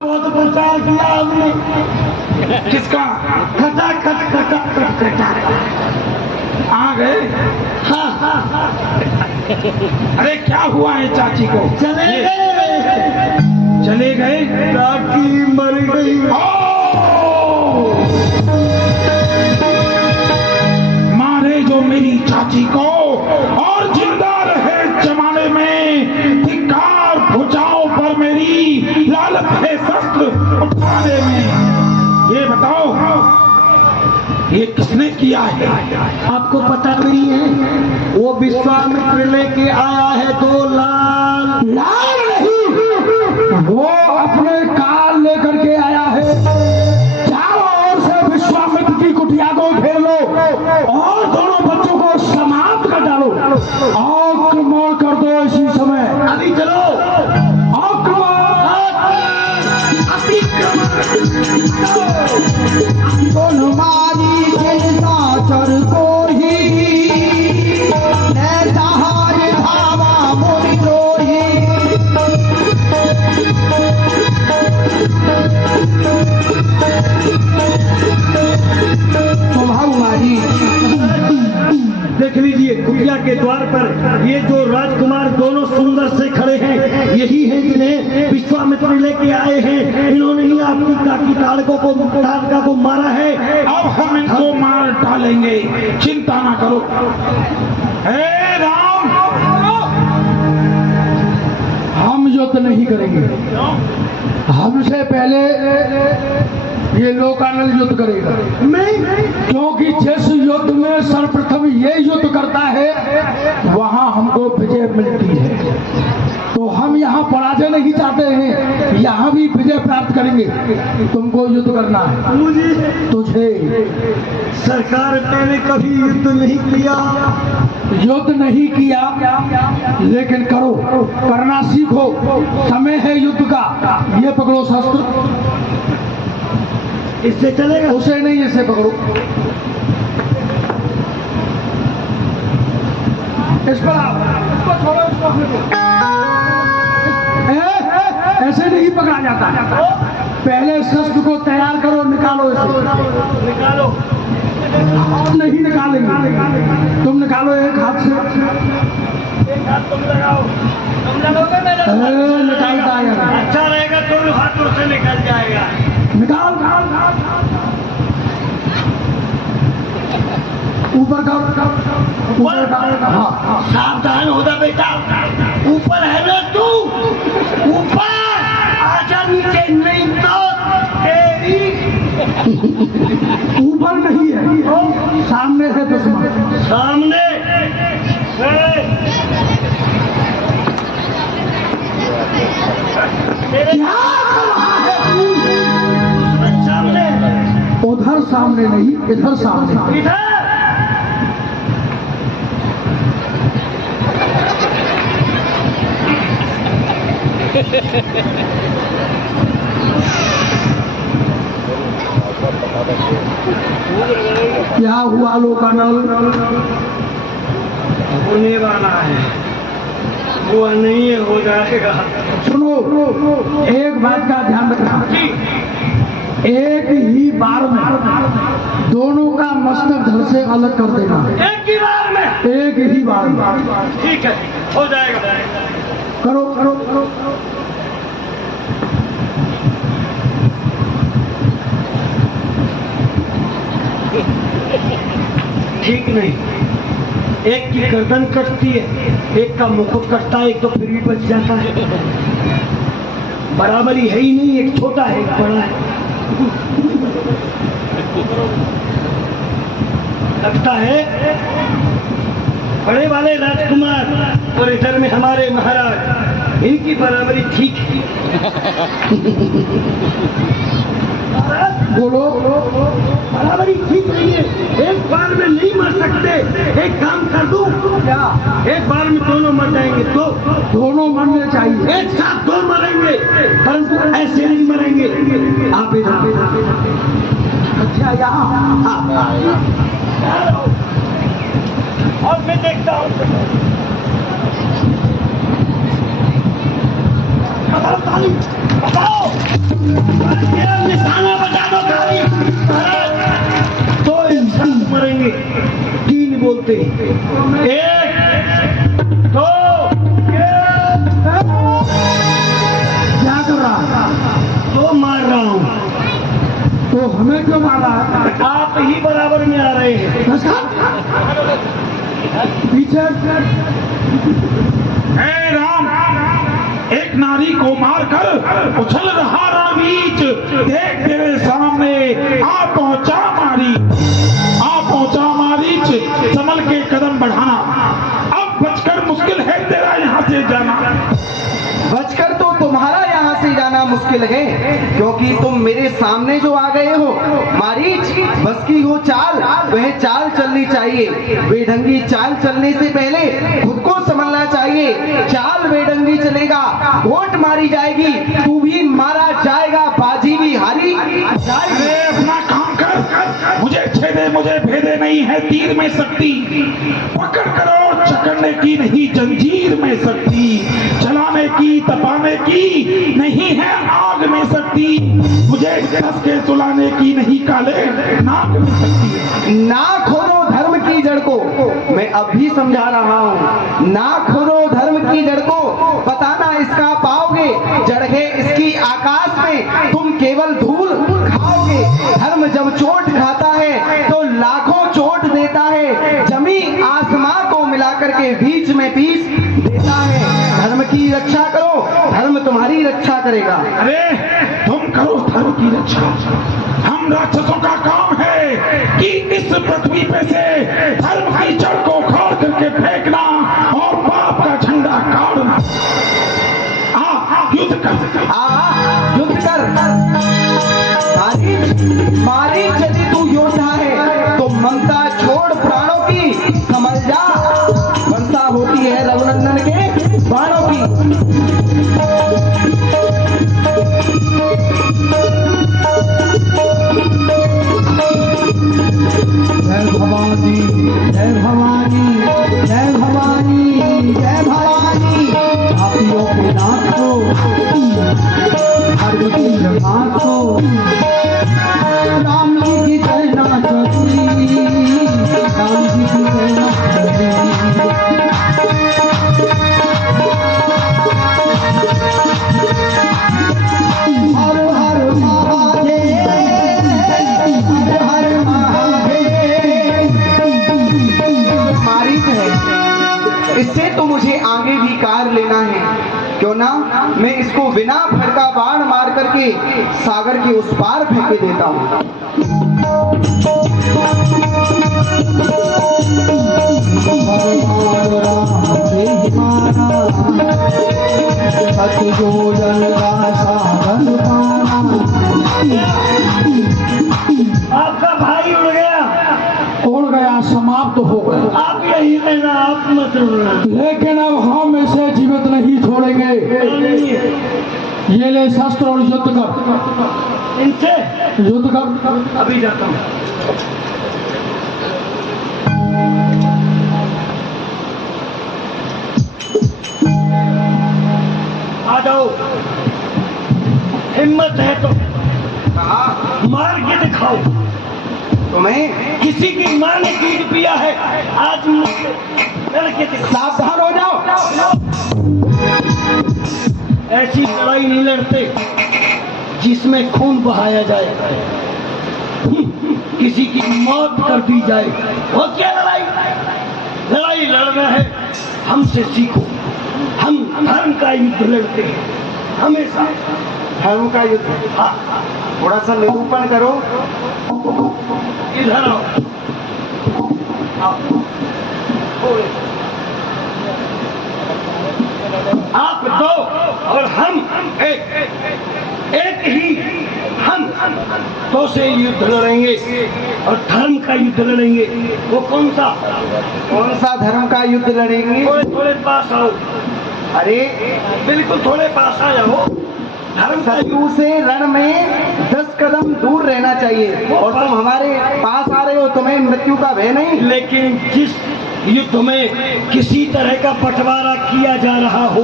बहुत प्रचार किया हमने। किसका? खटा खट खटा खट खटा आ गए? हाँ। अरे क्या हुआ है चाची को? चले गए। चले गए? काकी मर गई। मारे जो मेरी चाची को और जिंदा रहे जमाने में, धिक्कार भुजाओं पर मेरी लालच है शस्त्र उठाने में। ये बताओ ये किसने किया है? आपको पता नहीं है? वो विश्वामित्र लेके आया है 2 लाल। लाल नहीं, वो अपने काल लेकर के आया है। चारों ओर से विश्वामित्र की कुटिया को घेर लो और दोनों बच्चों को समाप्त कर डालो। आक्रमण कर दो इसी समय। अभी चलो। हमारी चिंता चर को ही नैताहार धावा मोरी लोही। स्वभाव हमारी देख लीजिए कुटिया के द्वार पर ये जो राजकुमार दोनों सुंदर से खड़े हैं, यही हैं जिन्हें विश्वामित्र लेके आए हैं। इन्होंने ही आपकी काकी ताड़का को मारा है। अब हम इनको मार डालेंगे, चिंता ना करो। हे राम, हम युद्ध नहीं करेंगे। हमसे पहले ये लोकानल युद्ध करेगा। क्योंकि जिस युद्ध में सर्वप्रथम ये युद्ध करता है वहां हमको विजय मिलती है। तो हम यहाँ पराजय नहीं चाहते हैं, यहाँ भी विजय प्राप्त करेंगे। तुमको युद्ध करना है। मुझे तुझे सरकार मैंने कभी युद्ध नहीं किया। युद्ध नहीं किया लेकिन करो, करना सीखो। समय है युद्ध का। ये पकड़ो शस्त्र। इससे चलेगा? उसे नहीं, इसे पकड़ो। इस पर आओ, इसको छोड़ो, इसको फेंको। ऐसे नहीं पकड़ा जाता। पहले शस्त्र को तैयार करो, निकालो इसे। निकालो। नहीं निकालेंगे, तुम निकालो एक हाथ से। एक हाथ तुम लगाओ। तुम लगोगे मैं निकालता है। अच्छा रहेगा, दोनों हाथों से निकल जाएगा। निकाल। ऊपर का ऊपर का। हाँ, सावधान होगा बेटा। ऊपर है ना तू? ऊपर आजा, नीचे नहीं तो तेरी। ऊपर नहीं है, सामने है दुश्मन। सामने तेरे क्या कर रहा है तू? दुश्मन सामने। उधर सामने नहीं, इधर सामने। इधर क्या हुआ लोकानल? होने वाला है। हुआ नहीं है, हो जाएगा। सुनो, एक बात का ध्यान रखना। एक ही बार में दोनों का मस्तक धड़ से अलग कर देना। एक ही बार में? एक ही बार में। ठीक है, हो जाएगा। करो। ठीक नहीं। एक की गर्दन कटती है, एक का मुकुट कटता है, एक तो फिर भी बच जाता है। बराबरी है ही नहीं। एक छोटा है, एक बड़ा है। लगता है बड़े वाले राजकुमार और इधर में हमारे महाराज, इनकी बराबरी ठीक है। बोलो। बराबरी ठीक नहीं है। एक बार में नहीं मर सकते। एक काम कर दूं क्या? एक बार में दोनों मर जाएंगे। तो दोनों मरने चाहिए। एक साथ 2 मरेंगे, परंतु ऐसे नहीं मरेंगे। आप इधर। अच्छा, यहाँ। और मैं देखता हूँ। बताओ। नमस्कार। पीछे हे राम, एक नारी को मारकर उछल रहा रणबीच, देख तेरे सामने आ पहुंचा मारीच, संभल के कदम बढ़ाना, अब बचकर मुश्किल है तेरा यहाँ से जाना। बचकर तो तुम्हारा यहाँ से जाना मुश्किल है, क्योंकि तुम मेरे सामने जो आ गए हो। मारीच, बस की हो चाल, वह चाल चलनी चाहिए। बेढंगी चाल चलने से पहले खुद को समझना चाहिए। चाल बेढंगी चलेगा, वोट मारी जाएगी, तू भी मारा जाएगा, बाजी भी हारी जाएगी। अरे अपना काम कर, मुझे छेदे मुझे भेदे नहीं है तीर में शक्ति, पकड़ करो चकरने की नहीं जंजीर में शक्ति, चलाने की तपाने की नहीं है आग में शक्ति, मुझे कस के सुलाने की नहीं काले नाग में शक्ति। ना खोरो धर्म की जड़ को, मैं अब भी समझा रहा हूँ। ना खोरो धर्म की जड़ को, बताना इसका पाओगे, जड़ है इसकी आकाश में, तुम केवल धूल खाओगे। धर्म जब चोट खाता है तो लाखों चोट देता है, जमी आसमां को मिलाकर के बीच में पीस देता है। धर्म की रक्षा करो, धर्म तुम्हारी रक्षा करेगा। अरे तुम करो धर्म की रक्षा, हम राक्षसों का काम है कि इस पृथ्वी पे से धर्म की जड़ को उखाड़ करके फेंकना और पाप का झंडा गाड़ना। युद्ध कर, युद्ध कर। मारीच, यदि तू योद्धा है तो ममता छोड़ प्राणों की, समझ जा वर्षा होती है रघुनंदन के बाणों की। जय भवानी, जय भवानी, जय भवानी, जय भवानी। पापियों के नाथ को, धर्म की जमात को, राम जी की जय नाथ की, राम जी की जय नाथ की। हर हर महादेव, हर हर महादेव। मारीच है, इससे तो मुझे आगे भी कार लेना है, क्यों ना मैं इसको बिना भड़का बाण मार करके सागर के उस पार फेंके देता हूँ। आपका भाई उड़ गया, उड़ गया, समाप्त हो गया। आप यही लेना, आप मत उड़ना। लेकिन अब हम इसे जीवित नहीं छोड़ेंगे। ये ले शस्त्र और युद्ध कर, इनसे युद्ध कर। अभी जाता हूँ। आ जाओ, हिम्मत है तो मार के दिखाओ। तुम्हें किसी की मां ने दूध पिया है, आज मुझसे लड़के दिखाओ। सावधान हो जाओ। ऐसी लड़ाई नहीं लड़ते जिसमें खून बहाया जाए, किसी की मौत कर दी जाए। वो क्या लड़ाई? लड़ाई लड़ना है हमसे सीखो। हम धर्म का युद्ध लड़ते हैं हमेशा। धर्म का युद्ध, हाँ, थोड़ा सा निरूपण करो। इधर आओ। आप दो और हम एक ही हम दो से युद्ध लड़ेंगे और धर्म का युद्ध लड़ेंगे। वो कौन सा? कौन सा धर्म का युद्ध लड़ेंगे? थोड़े थोड़े पास आओ। अरे बिल्कुल थोड़े पास आ जाओ। धर्म का शत्रु से रण में 10 कदम दूर रहना चाहिए, और तुम हमारे पास आ रहे हो, तुम्हें मृत्यु का भय नहीं। लेकिन जिस युद्ध में किसी तरह का बंटवारा किया जा रहा हो,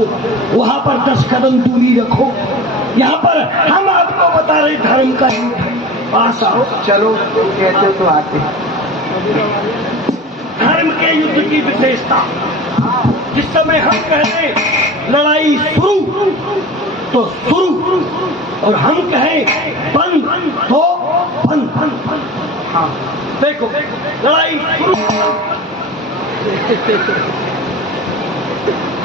वहां पर 10 कदम दूरी रखो। यहाँ पर हम आपको बता रहे धर्म का युद्ध, पास आओ। चलो तुम कहते हो तो आते। धर्म के युद्ध की विशेषता, जिस समय हम कहते लड़ाई शुरू तो शुरू, और हम कहें बंद तो बंद। हाँ देखो लड़ाई शुरू।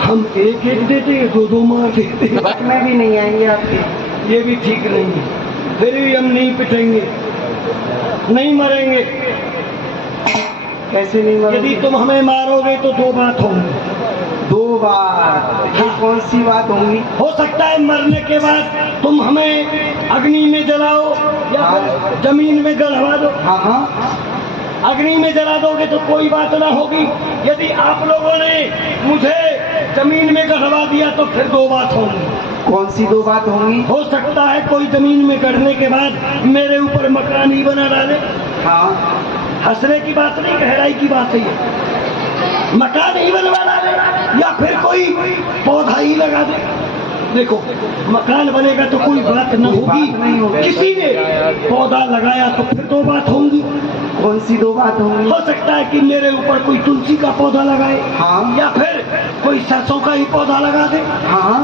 हम एक एक देते हैं, दो दो मार देते हैं। बस में भी नहीं आएंगे आपके। ये भी ठीक नहीं है। फिर भी हम नहीं पिटेंगे, नहीं मरेंगे। कैसे नहीं मरोगे? यदि तुम हमें मारोगे तो दो बात होंगी। 2 बार? ये कौन सी बात होंगी? हो सकता है मरने के बाद तुम हमें अग्नि में जलाओ या फिर जमीन में गड़वा दो। हाँ हाँ। अग्नि में जला दोगे तो कोई बात ना होगी। यदि आप लोगों ने मुझे जमीन में गड़वा दिया तो फिर दो बात होंगी। कौन सी 2 बात होंगी? हो सकता है कोई जमीन में गड़ने के बाद मेरे ऊपर मकान ही बना डाले। हाँ। हंसने की बात नहीं, गहराई की बात है ये। मकान ही बनवा डाले या फिर कोई पौधा ही लगा दे। देखो मकान बनेगा तो कोई बात न होगी। किसी ने पौधा लगाया तो फिर दो बात होंगी। कौन सी 2 बात होंगी? हो सकता है कि मेरे ऊपर कोई तुलसी का पौधा लगाए। हाँ। या फिर कोई सरसों का ही पौधा लगा दे। हाँ।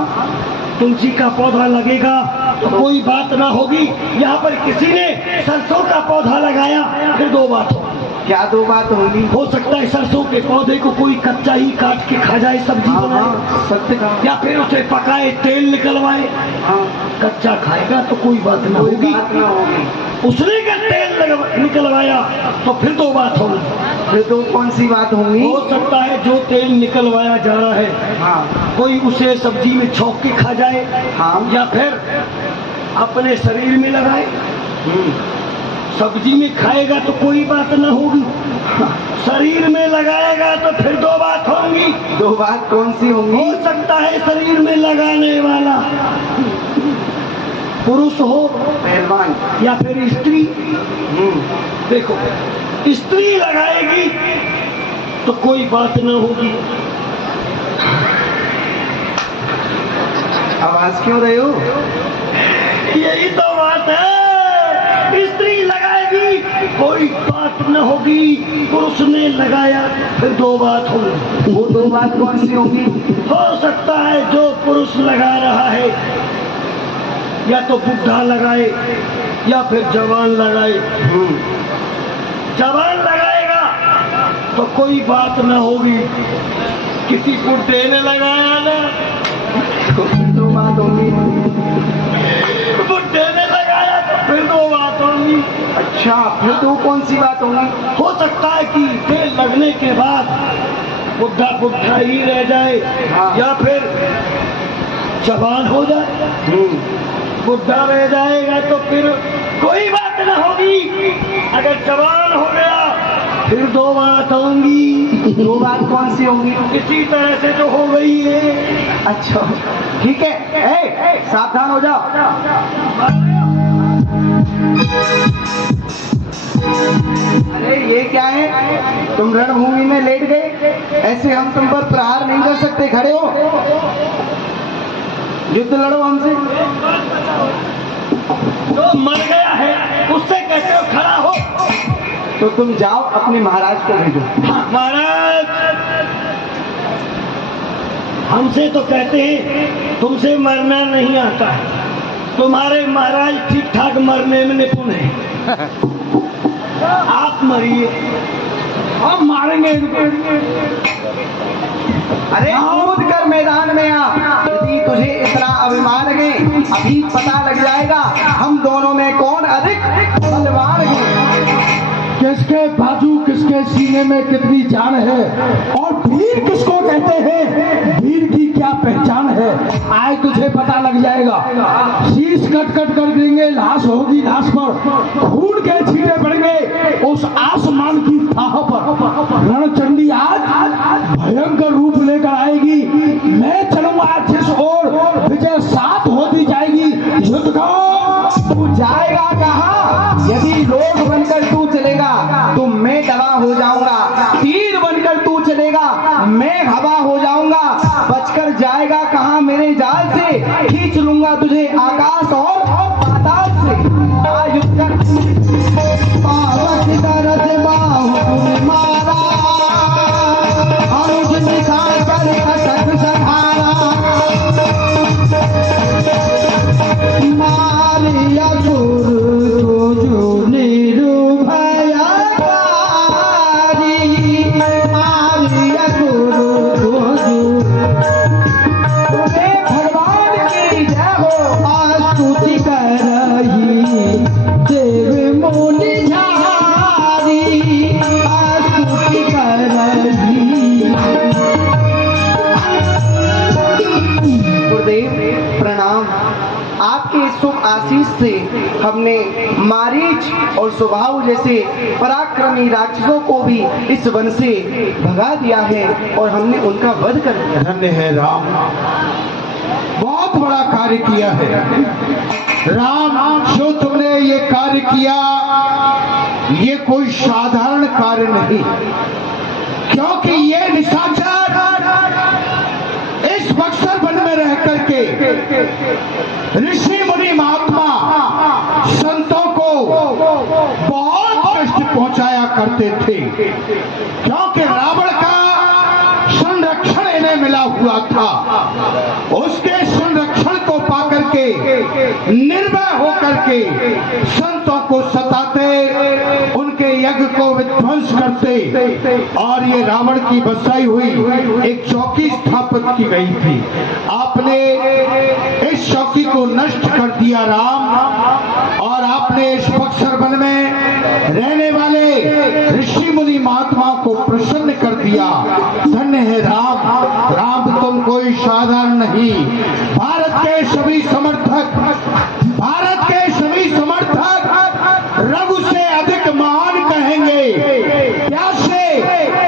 तुलसी का पौधा लगेगा तो कोई बात ना होगी। यहाँ पर किसी ने सरसों का पौधा लगाया फिर दो बात होगी। क्या 2 बात होंगी? हो सकता है सरसों के पौधे को कोई कच्चा ही काट के खा जाए, सब्जी हाँ बनाए। हाँ, सत्य कहा। या फिर उसे पकाए, तेल निकलवाए। हाँ। कच्चा खाएगा तो कोई बात ना कोई होगी। बात ना होगी। उसने का तेल निकलवाया तो फिर दो बात होगी। फिर 2 कौन सी बात होंगी? हो सकता है जो तेल निकलवाया जा रहा है हाँ। कोई उसे सब्जी में छौंक के खा जाए। हाँ। या फिर अपने शरीर में लगाए। सब्जी में खाएगा तो कोई बात ना होगी। शरीर में लगाएगा तो फिर दो बात होंगी। 2 बात कौन सी होंगी? हो सकता है शरीर में लगाने वाला पुरुष हो पहलवान या फिर स्त्री। देखो स्त्री लगाएगी तो कोई बात ना होगी। आवाज क्यों रहे हो? यही तो बात है। स्त्री लगाएगी कोई बात न होगी। पुरुष ने लगाया फिर दो बात होगी। वो 2 बात कौन सी होंगी? हो सकता है जो पुरुष लगा रहा है या तो बुढ़ा लगाए या फिर जवान लगाए। जवान लगाएगा तो कोई बात न होगी। किसी बुढ़े ने लगाया ना तो फिर 2 बात होंगी। बुढ़े ने लगाया तो फिर दो बात होगी। अच्छा, फिर 2 कौन सी बात होंगी? हो सकता है कि तेल लगने के बाद बुढ़ा बुढ़ा ही रह जाए। हाँ। या फिर जवान हो जाए। बुढ़ा रह जाएगा तो फिर कोई बात न होगी। अगर जवान हो गया फिर दो बात होंगी। 2 बात कौन सी होंगी? इसी तरह से जो हो गई है। अच्छा ठीक है। सावधान हो जाओ। अरे ये क्या है? तुम रणभूमि में लेट गए। ऐसे हम तुम पर प्रहार नहीं कर सकते। खड़े हो, युद्ध लड़ो हमसे। जो मर गया है उससे कहते हो खड़ा हो। तो तुम जाओ अपने महाराज को भेजो। महाराज हमसे तो कहते हैं तुमसे मरना नहीं आता है। तुम्हारे महाराज ठीक ठाक मरने में निपुण है। आप मरिए, हम मारेंगे इनको। अरे कूद कर मैदान में आ। यदि तुझे इतना अभिमान है अभी पता लग जाएगा हम दोनों में कौन अधिक बलवान है। किसके बाजू किसके सीने में कितनी जान है और वीर किसको कहते हैं, वीर की क्या पहचान है, आए तुझे पता लग जाएगा। शीश कट कट कर देंगे, लाश होगी लाश पर, खून के छींटे पड़ेंगे उस आसमान की थाह पर। रणचंडी आज भयंकर रूप लेकर आएगी। मैं चलूंगा जिस ओर विजय साथ होती जाएगी। युद्ध का तू जाएगा कहाँ? यदि लोग बनकर तू चलेगा तो मैं दवा हो जाऊंगा। तीर बनकर तू चलेगा मैं हवा हो जाऊंगा। बचकर जाएगा कहाँ मेरे जाल से? खींच लूंगा तुझे आकाश और पाताल से। युद्ध कर पावक दर्द बाहु मारा, अनुज दिखा कर कटक सहारा। मारिया गुरु जो निर्भया हमने मारीच और सुबाहु जैसे पराक्रमी राक्षसों को भी इस वन से भगा दिया है और हमने उनका वध कर दिया। धन्य है राम, बहुत बड़ा कार्य किया है राम। जो तुमने ये कार्य किया ये कोई साधारण कार्य नहीं, क्योंकि ये निशाचर इस बक्सर वन में रह करके ऋषि मुनि महात्मा संतों को बहुत कष्ट पहुंचाया करते थे, क्योंकि रावण का संरक्षण इन्हें मिला हुआ था। उसके संरक्षण को पाकर के निर्भय होकर के संतों को सताते, उनके यज्ञ को विध्वंस करते और ये रावण की बसाई हुई एक चौकी स्थापित की गई थी। आपने इस चौकी को नष्ट कर दिया राम, और आपने इस बक्सर वन में रहने वाले ऋषि मुनि महात्माओं को प्रसन्न कर दिया। धन्य है राम, राम तुम कोई साधारण नहीं। भारत के सभी समर्थक रघु से अधिक महान कहेंगे, प्यासे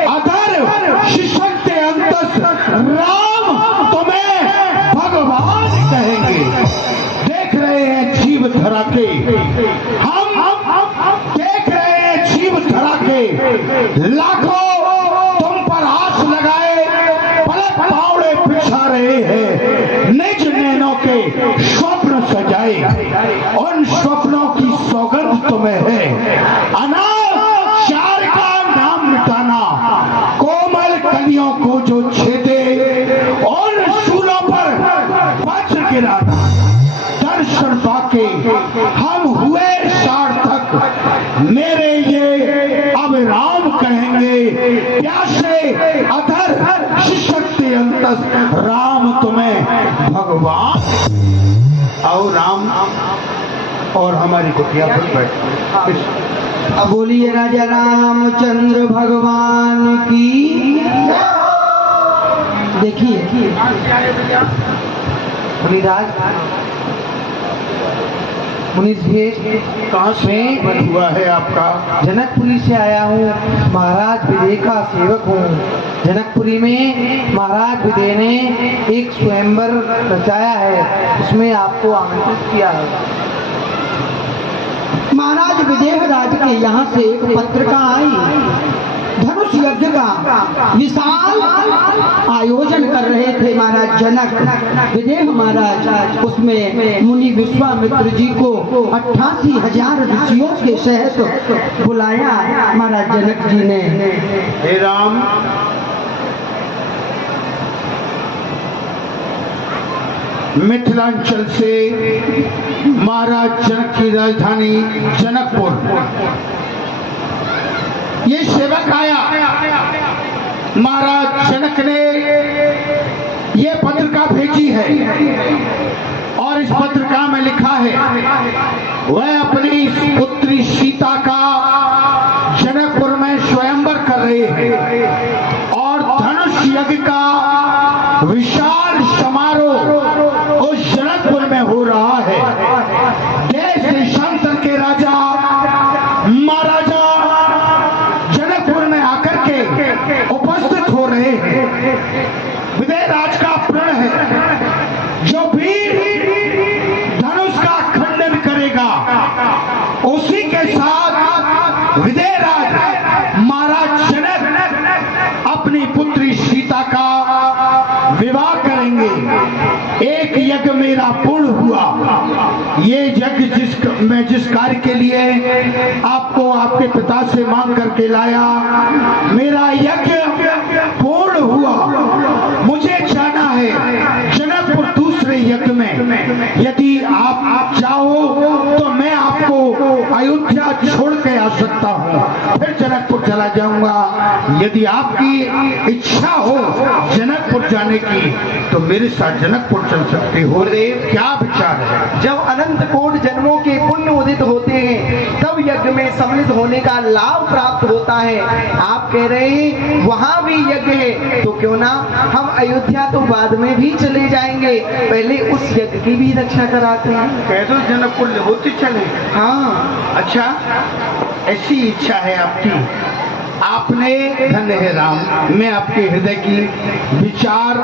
अधर शिशक्त अंतस राम तुम्हें भगवान कहेंगे। देख रहे हैं जीव धरा के, हम देख रहे हैं जीव धरा के लाखों तुम पर आस लगाए पलक पावड़े बिछा रहे हैं, निज नैनों के स्वप्न सजाए, उन स्वप्नों की सौगंध तुम्हें है। अनाचार का नाम मिटाना, कोमल कलियों को जो छेदे और शूलों पर वज्र गिराना, दर्शन पाके हम हुए सार्थक, मेरे ये अब राम कहेंगे, प्यासे अधर शिशक्ति अंतस राम तुम्हें भगवान। आओ राम और हमारी कुटिया पर बैठ। अब बोलिए राजा रामचंद्र भगवान की। देखिए मुनिराज, मुनिश्रेष्ठ, कहाँ से हुआ है आपका? जनकपुरी से आया हूँ, महाराज विदय का सेवक हूँ। जनकपुरी में महाराज विदय ने एक स्वयंवर रचाया है, उसमें आपको आमंत्रित किया है। महाराज विदेहराज के यहाँ से एक पत्रिका आई, धनुष यज्ञ का विशाल आयोजन कर रहे थे महाराज जनक। विदेह महाराज उसमें मुनि विश्वामित्र जी को 88,000 ऋषियों के सहित बुलाया महाराज जनक जी ने। हे राम, मिथिलांचल से महाराज जनक की राजधानी जनकपुर ये सेवक आया। महाराज जनक ने ये पत्रिका भेजी है और इस पत्रिका में लिखा है वह अपनी पुत्री सीता का जनकपुर में स्वयंवर कर रहे हैं और धनुष यज्ञ का विशाल समारोह उस जनकपुर में हो रहा है। देश देशांतर के राजा महाराजा जनकपुर में आकर के उपस्थित हो रहे हैं। विदय राज का प्रण है, जो भी धनुष का खंडन करेगा उसी के साथ विदय राज महाराज जनक अपनी पुत्री सीता का विवाह करेंगे। एक यज्ञ मेरा पूर्ण हुआ। ये यज्ञ जिस कार्य के लिए आपको आपके पिता से मांग करके लाया, मेरा यज्ञ पूर्ण हुआ। मुझे जाना है जनकपुर दूसरे यज्ञ में। यदि आप चाहो तो मैं आपको अयोध्या छोड़ के आ सकता हूँ, फिर जनकपुर चला जाऊंगा। यदि आपकी इच्छा हो जनकपुर जाने की तो मेरे साथ जनकपुर चल सकते हो। क्या विचार है? जब अनंत कोट जन्मों के पुण्य उदित होते हैं तब यज्ञ में में सम्मिलित होने का लाभ प्राप्त होता है। आप कह रहे हैं वहां भी यज्ञ है, तो क्यों ना हम अयोध्या तो बाद में भी चले जाएंगे, पहले उस यज्ञ की भी रक्षा कराते हैं। कह दो जनकपुर होती चले। हाँ, अच्छा, ऐसी इच्छा है आपकी। आपने, धन्य है राम, मैं आपके हृदय की विचार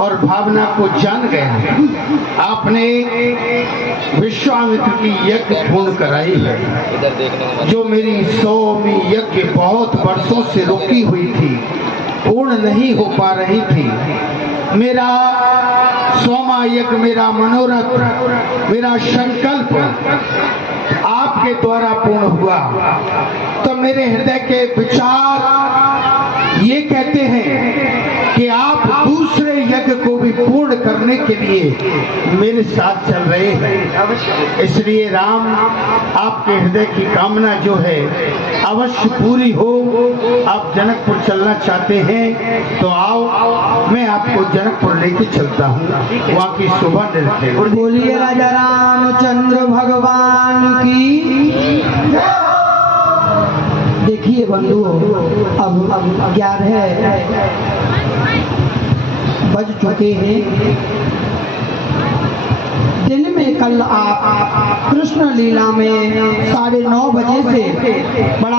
और भावना को जान गया। आपने विश्वामित्र की यज्ञ पूर्ण कराई है, जो मेरी 100वीं यज्ञ बहुत वर्षों से रुकी हुई थी, पूर्ण नहीं हो पा रही थी। मेरा 100वां यज्ञ, मेरा मनोरथ, मेरा संकल्प आपके द्वारा पूर्ण हुआ। तो मेरे हृदय के विचार ये कहते हैं कि आप दूसरे यज्ञ को भी पूर्ण करने के लिए मेरे साथ चल रहे हैं। इसलिए राम, आपके हृदय की कामना जो है अवश्य पूरी हो। आप जनकपुर चलना चाहते हैं तो आओ, मैं आपको जनकपुर लेके चलता हूँ। वहाँ की शोभा नृत्य। बोलिए राजा रामचंद्र भगवान की। देखिए बंधुओं, अब 11 बज चुके हैं। दिन में कल आप कृष्ण लीला में 9:30 बजे से बड़ा